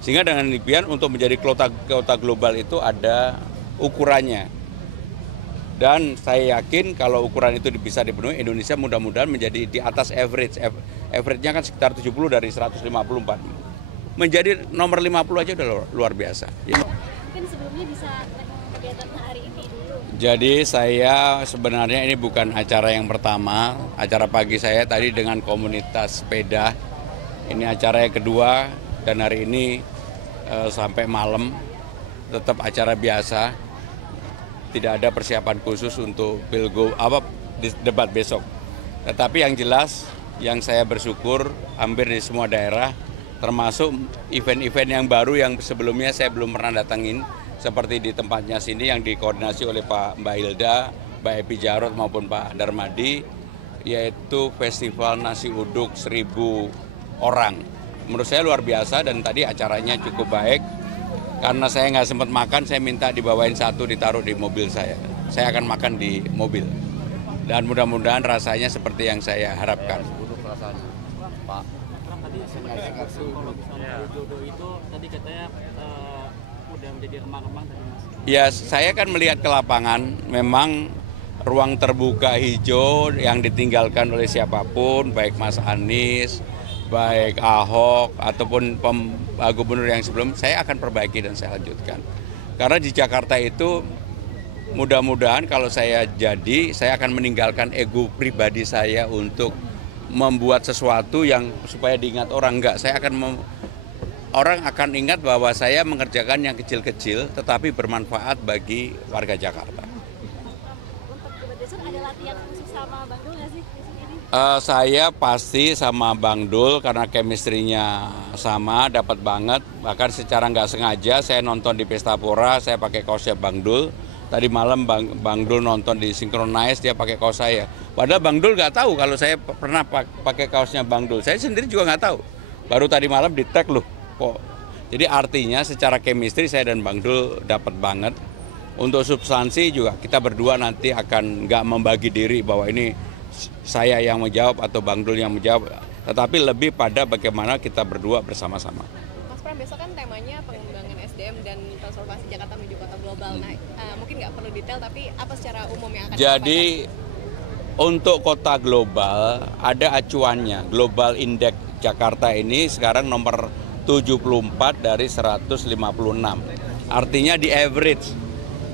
Sehingga dengan demikian untuk menjadi kota global itu ada ukurannya. Dan saya yakin kalau ukuran itu bisa dipenuhi, Indonesia mudah-mudahan menjadi di atas average. Average-nya kan sekitar 70 dari 154. Menjadi nomor 50 aja udah luar biasa. Ya. Mungkin sebelumnya bisa kegiatan hari ini dulu. Jadi saya sebenarnya ini bukan acara yang pertama. Acara pagi saya tadi dengan komunitas sepeda. Ini acara yang kedua dan hari ini sampai malam tetap acara biasa. Tidak ada persiapan khusus untuk debat besok. Tetapi yang jelas yang saya bersyukur hampir di semua daerah termasuk event-event yang baru yang sebelumnya saya belum pernah datangin seperti di tempatnya sini yang dikoordinasi oleh Mbak Hilda, Mbak Epi Jarot maupun Pak Darmadi, yaitu Festival Nasi Uduk 1000 orang. Menurut saya luar biasa dan tadi acaranya cukup baik. Karena saya nggak sempat makan, saya minta dibawain satu ditaruh di mobil saya. Saya akan makan di mobil. Dan mudah-mudahan rasanya seperti yang saya harapkan. Pak, tadi sebenarnya psikologis Jodo itu tadi katanya udah menjadi remang-remang tadi Mas. Ya, saya kan melihat ke lapangan, memang ruang terbuka hijau yang ditinggalkan oleh siapapun, baik Mas Anies, baik Ahok ataupun gubernur yang sebelum, saya akan perbaiki dan saya lanjutkan. Karena di Jakarta itu mudah-mudahan kalau saya jadi, saya akan meninggalkan ego pribadi saya untuk membuat sesuatu yang supaya diingat orang. Enggak, saya akan orang akan ingat bahwa saya mengerjakan yang kecil-kecil tetapi bermanfaat bagi warga Jakarta. Untuk debat besok ada latihan khusus sama Bang Dul nggak sih di sini? Saya pasti sama Bang Dul karena chemistry-nya sama, dapat banget. Bahkan secara nggak sengaja saya nonton di Pesta Pora, saya pakai kaosnya Bang Dul. Tadi malam Bang Dul nonton di Synchronize, dia pakai kaos saya. Padahal Bang Dul nggak tahu kalau saya pernah pakai kaosnya Bang Dul. Saya sendiri juga nggak tahu. Baru tadi malam di tag loh kok. Jadi artinya secara chemistry saya dan Bang Dul dapat banget. Untuk substansi juga kita berdua nanti akan nggak membagi diri bahwa ini saya yang menjawab atau Bang Dul yang menjawab, tetapi lebih pada bagaimana kita berdua bersama-sama. Mas Pram, besok kan temanya pengembangan SDM dan transformasi Jakarta menuju kota global. Nah, mungkin nggak perlu detail, tapi apa secara umum yang akan Jadi untuk kota global ada acuannya. Global Index Jakarta ini sekarang nomor 74 dari 156. Artinya di average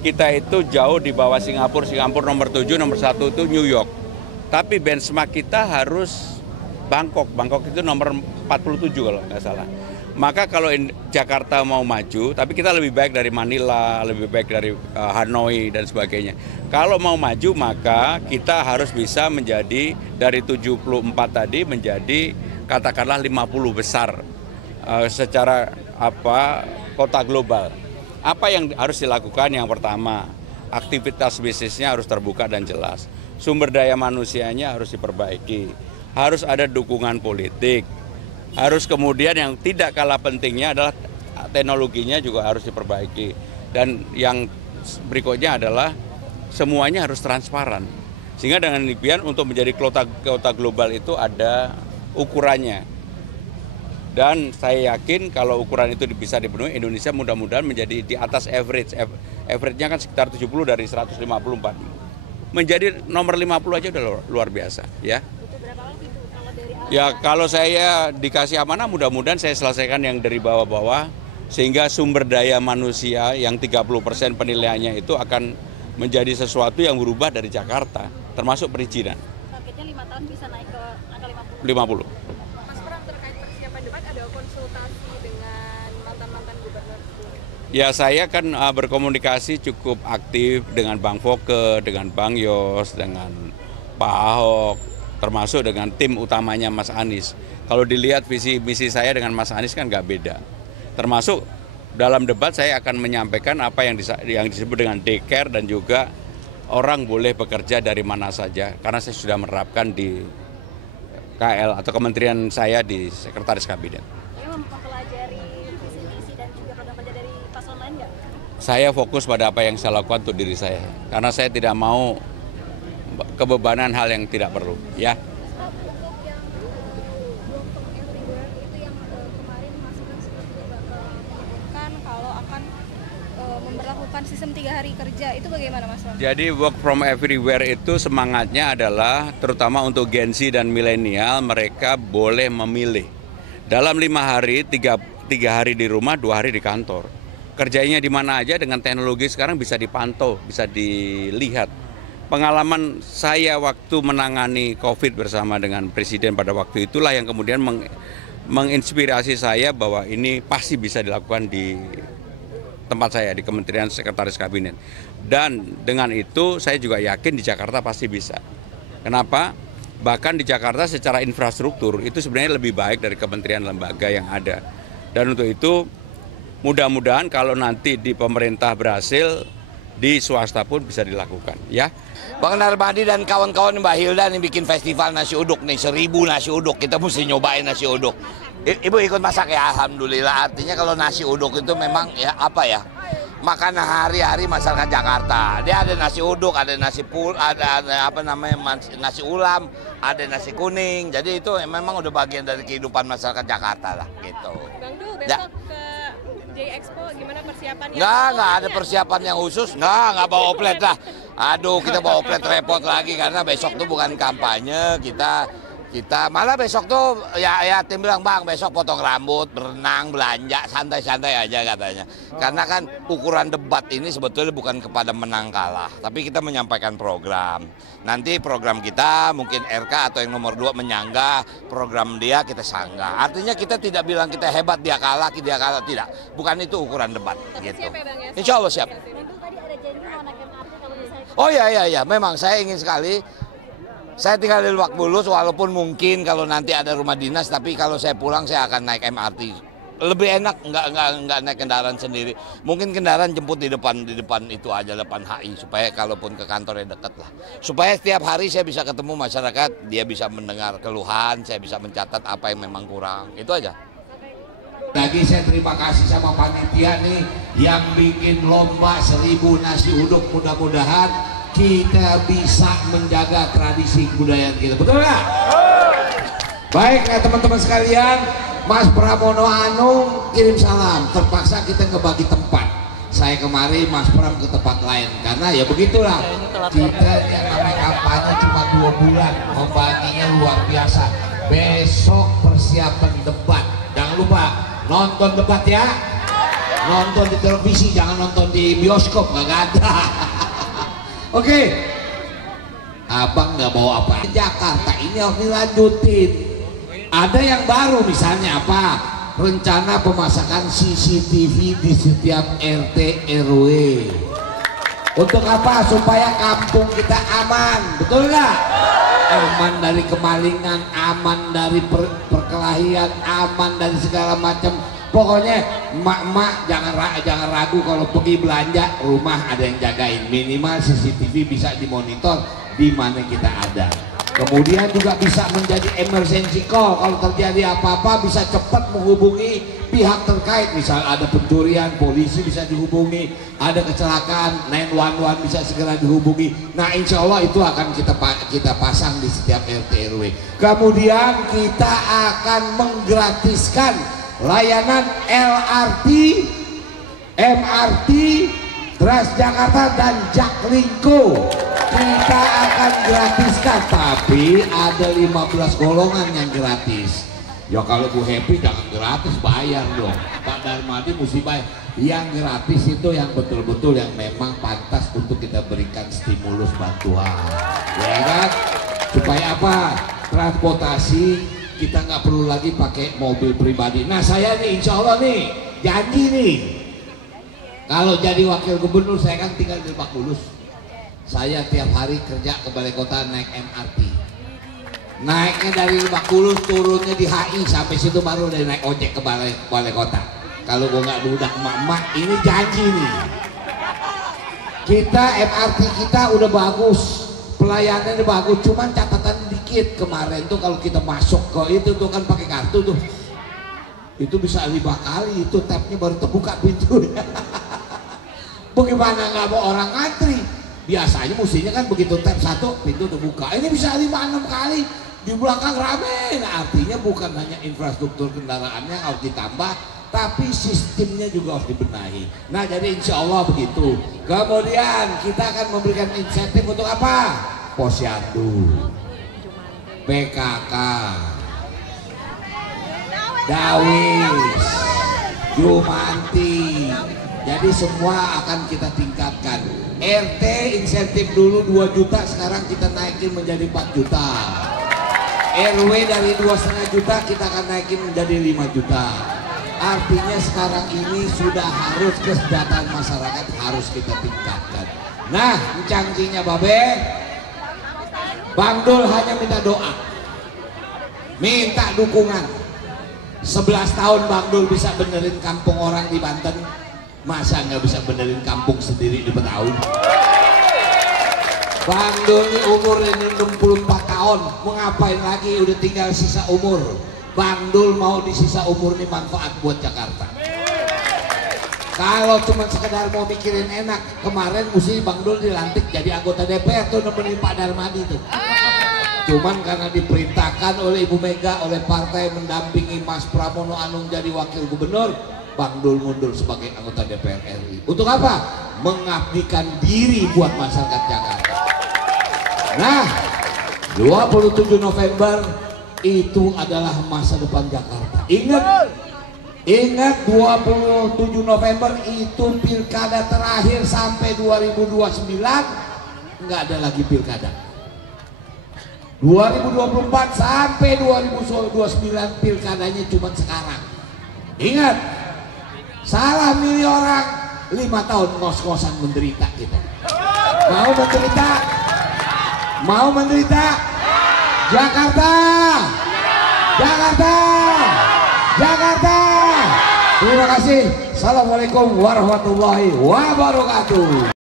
kita itu jauh di bawah Singapura. Singapura nomor 7, nomor 1 itu New York. Tapi benchmark kita harus Bangkok. Bangkok itu nomor 47 kalau nggak salah. Maka kalau Jakarta mau maju, tapi kita lebih baik dari Manila, lebih baik dari Hanoi dan sebagainya. Kalau mau maju maka kita harus bisa menjadi dari 74 tadi menjadi katakanlah 50 besar secara kota global. Apa yang harus dilakukan? Yang pertama, aktivitas bisnisnya harus terbuka dan jelas. Sumber daya manusianya harus diperbaiki, harus ada dukungan politik, harus kemudian yang tidak kalah pentingnya adalah teknologinya juga harus diperbaiki. Dan yang berikutnya adalah semuanya harus transparan. Sehingga dengan demikian untuk menjadi kota global itu ada ukurannya. Dan saya yakin kalau ukuran itu bisa dipenuhi, Indonesia mudah-mudahan menjadi di atas average. Average-nya kan sekitar 70 dari 154. Menjadi nomor 50 aja udah luar biasa, ya. Butuh berapa lama itu kalau dari awal? Ya kalau saya dikasih amanah mudah-mudahan saya selesaikan yang dari bawah-bawah sehingga sumber daya manusia yang 30% penilaiannya itu akan menjadi sesuatu yang berubah dari Jakarta, termasuk perizinan. Targetnya 5 tahun bisa naik ke angka 50. 50. Mas Pram, terkait persiapan debat ada konsultasi dengan mantan-mantan gubernur? Ya saya kan berkomunikasi cukup aktif dengan Bang Foke, dengan Bang Yos, dengan Pak Ahok, termasuk dengan tim utamanya Mas Anies. Kalau dilihat visi misi saya dengan Mas Anies kan nggak beda. Termasuk dalam debat saya akan menyampaikan apa yang disebut dengan daycare dan juga orang boleh bekerja dari mana saja. Karena saya sudah menerapkan di KL atau kementerian saya di Sekretaris Kabinet. Ini mempelajari visi misi dan juga program kerja dari paslon lain nggak? Saya fokus pada apa yang saya lakukan untuk diri saya. Karena saya tidak mau kebebanan hal yang tidak perlu, ya. Untuk yang belum everywhere itu yang kemarin masukan seperti bakal memperlakukan sistem 3 hari kerja, itu bagaimana Mas Pram? Jadi work from everywhere itu semangatnya adalah terutama untuk Gen Z dan milenial, mereka boleh memilih. Dalam 5 hari, 3 hari di rumah, 2 hari di kantor. Kerjanya di mana aja dengan teknologi sekarang bisa dipantau, bisa dilihat. Pengalaman saya waktu menangani COVID bersama dengan Presiden pada waktu itulah yang kemudian menginspirasi saya bahwa ini pasti bisa dilakukan di tempat saya, di Kementerian Sekretaris Kabinet. Dan dengan itu saya juga yakin di Jakarta pasti bisa. Kenapa? Bahkan di Jakarta secara infrastruktur itu sebenarnya lebih baik dari kementerian lembaga yang ada. Dan untuk itu mudah-mudahan kalau nanti di pemerintah berhasil, di swasta pun bisa dilakukan, ya. Bang Narmadi dan kawan-kawan Mbak Hilda nih bikin festival nasi uduk nih, 1000 nasi uduk, kita mesti nyobain nasi uduk. Ibu ikut masak ya, alhamdulillah. Artinya kalau nasi uduk itu memang ya apa ya, makanan hari-hari masyarakat Jakarta. Dia ada nasi uduk, ada nasi ada apa namanya nasi ulam, ada nasi kuning. Jadi itu memang udah bagian dari kehidupan masyarakat Jakarta lah, gitu. Bang Du, besok Ya. ke J-Expo gimana persiapannya? Nggak ada persiapan yang khusus, nggak bawa oplet lah. Aduh, kita bawa oplet repot lagi karena besok tuh bukan kampanye, kita malah besok tuh ya tim bilang Bang besok potong rambut, berenang, belanja, santai-santai aja katanya. Karena kan ukuran debat ini sebetulnya bukan kepada menang kalah, tapi kita menyampaikan program. Nanti program kita mungkin RK atau yang nomor 2 menyanggah, program dia kita sanggah. Artinya kita tidak bilang kita hebat, dia kalah, tidak. Bukan itu ukuran debat. Tapi Gitu. siap ya Bang ya? Insya Allah siap. Bang Du tadi ada janji mau naik MRT kalau misalnya Oh iya, memang saya ingin sekali. Saya tinggal di Lebak Bulus, walaupun mungkin kalau nanti ada rumah dinas, tapi kalau saya pulang saya akan naik MRT. Lebih enak nggak naik kendaraan sendiri. Mungkin kendaraan jemput di depan itu aja, depan HI, supaya kalaupun ke kantornya dekat lah. Supaya setiap hari saya bisa ketemu masyarakat, dia bisa mendengar keluhan, saya bisa mencatat apa yang memang kurang. Itu aja. Lagi saya terima kasih sama panitia nih yang bikin lomba 1000 nasi uduk, mudah-mudahan kita bisa menjaga tradisi kebudayaan kita, betul nggak? Baik ya teman-teman sekalian, Mas Pramono Anung kirim salam. Terpaksa kita ngebagi tempat. Saya kemari, Mas Pram ke tempat lain karena ya begitulah. Kita yang namanya kampanye cuma 2 bulan, membaginya luar biasa. Besok persiapan debat, jangan lupa nonton debat ya. Nonton di televisi, jangan nonton di bioskop, nggak ada. Oke, abang nggak bawa apa? Jakarta ini harus dilanjutin. Ada yang baru misalnya apa? Rencana pemasakan CCTV di setiap RT RW. Untuk apa? Supaya kampung kita aman, betul nggak? Aman dari kemalingan, aman dari perkelahian, aman dari segala macam. Pokoknya emak-emak jangan ragu kalau pergi belanja, rumah ada yang jagain. Minimal CCTV bisa dimonitor di mana kita ada. Kemudian juga bisa menjadi emergency call, kalau terjadi apa-apa bisa cepat menghubungi pihak terkait. Misal ada pencurian, polisi bisa dihubungi, ada kecelakaan, 911 bisa segera dihubungi. Nah insya Allah itu akan kita pasang di setiap RT RW. Kemudian kita akan menggratiskan layanan LRT, MRT, Transjakarta dan Jaklingko. Kita akan gratiskan, tapi ada 15 golongan yang gratis. Ya kalau Bu Happy jangan gratis, bayar dong. Pak Darmadi mesti bayar. Yang gratis itu yang betul-betul yang memang pantas untuk kita berikan stimulus bantuan, ya kan? Supaya apa? Transportasi kita nggak perlu lagi pakai mobil pribadi. Nah saya nih insya Allah nih janji nih, kalau jadi wakil gubernur saya kan tinggal di Lebak Bulus. Saya tiap hari kerja ke balai kota naik MRT. Naiknya dari Lebak Bulus, turunnya di HI, sampai situ baru dari naik ojek ke balai kota. Kalau gue nggak dudak emak-emak, ini janji nih. Kita MRT kita udah bagus, pelayanannya bagus, cuman catatan dikit kemarin tuh kalau kita masuk ke itu tuh kan pakai kartu tuh, itu bisa 5 kali itu tabnya baru terbuka pintunya. Bagaimana nggak mau orang ngantri? Biasanya mestinya kan begitu tab 1 pintu terbuka, ini bisa 5-6 kali di belakang rame. Nah artinya bukan hanya infrastruktur kendaraannya harus ditambah, tapi sistemnya juga harus dibenahi. Nah, jadi insya Allah begitu. Kemudian kita akan memberikan insentif untuk apa? Posyandu, PKK, Dawis, Jumanti. Jadi semua akan kita tingkatkan. RT insentif dulu 2 juta, sekarang kita naikin menjadi 4 juta. RW dari 2,5 juta kita akan naikin menjadi 5 juta. Artinya sekarang ini sudah harus kesejahteraan masyarakat harus kita tingkatkan. Nah, cangkingnya Babe, Bang Dul hanya minta doa, minta dukungan. 11 tahun Bang Dul bisa benerin kampung orang di Banten, masa nggak bisa benerin kampung sendiri di Betawi? Bang Dul ini umur ini 64 tahun, mau ngapain lagi, udah tinggal sisa umur. Bang Dul mau di sisa umur ini manfaat buat Jakarta. Kalau cuma sekedar mau mikirin enak, kemarin mesti Bang Dul dilantik jadi anggota DPR tuh nemenin Pak Darmadi tuh. Cuman karena diperintahkan oleh Ibu Mega, oleh partai mendampingi Mas Pramono Anung jadi wakil gubernur, Bang Dul mundur sebagai anggota DPR RI. Untuk apa? Mengabdikan diri buat masyarakat Jakarta. Nah, 27 November itu adalah masa depan Jakarta. Ingat 27 November itu pilkada terakhir sampai 2029, nggak ada lagi pilkada. 2024 sampai 2029 pilkadanya cuma sekarang. Ingat, salah milih orang, 5 tahun ngos-ngosan menderita kita. Mau menderita? Mau menderita? Jakarta, Jakarta, Jakarta. Terima kasih. Assalamualaikum warahmatullahi wabarakatuh.